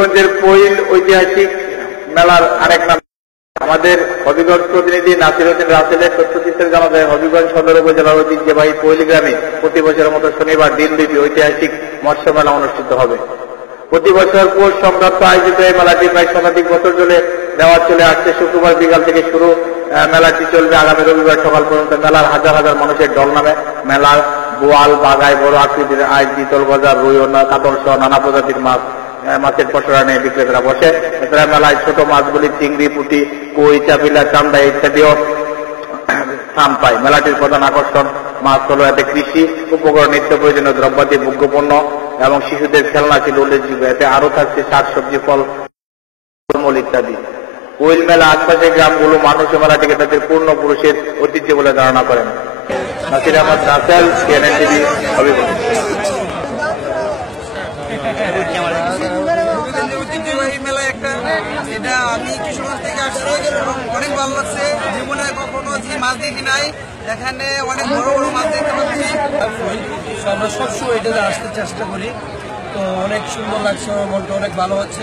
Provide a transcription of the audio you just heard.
ঐতিহাসিক মেলার আরেক নাম। আমাদের হবিগঞ্জ প্রতিনিধি নাসির হোসেন রাসেলের তথ্যচিত্রে জানা যায়, হবিগঞ্জ সদর উপজেলার ঐতিহ্যবাহী কোয়েলি গ্রামে প্রতি বছরের মতো শনিবার দিনব্যাপী ঐতিহাসিক মৎস্য মেলা অনুষ্ঠিত হবে। প্রতি বছর পৌষ সংক্রান্ত আয়োজিত এই মেলাটি প্রায় শতাধিক বছর ধরে দেওয়া চলে আসছে। শুক্রবার বিকাল থেকে শুরু মেলাটি চলবে আগামী রবিবার সকাল পর্যন্ত। মেলার হাজার হাজার মানুষের ঢল নামে। মেলার বোয়াল বাগায় বড় আকৃতির আয় দ্বিতল বাজার রুই ও না- কাতল সহ নানা প্রজাতির মাছ মাছের পসরা নিয়ে বিক্রেতারা বসে। এছাড়া মেলায় ছোট মাছগুলি, চিংড়ি, পুঁটি, কই চাপিলা চান্দা ইত্যাদিও স্থান পায়। মেলাটির প্রধান আকর্ষণ মাছ হলো এতে কৃষি, উপকরণ, নিত্য প্রয়োজনীয় দ্রব্যাদি, ভোগ্যপণ্য এবং শিশুদের খেলনা ছিল উল্লেখযোগ্য। এতে আরও থাকছে শাকসবজি ফল, ফলমূল ইত্যাদি। কোয়েল মেলা, আশপাশের গ্রামগুলো মানুষ এ মেলাটিকে তাদের পূর্ণ পুরুষের ঐতিহ্য বলে ধারণা করেন। নাসির আহমদ রাসেল সিএনএন টিভি মেলা একটা এটা আমি থেকে আসছি এবং অনেক ভালো লাগছে জীবনে যে নাই এখানে অনেক বড় বড় আমরা সবসময় এটাতে আসতে চেষ্টা করি তো অনেক সুন্দর লাগছে মনটা অনেক ভালো হচ্ছে।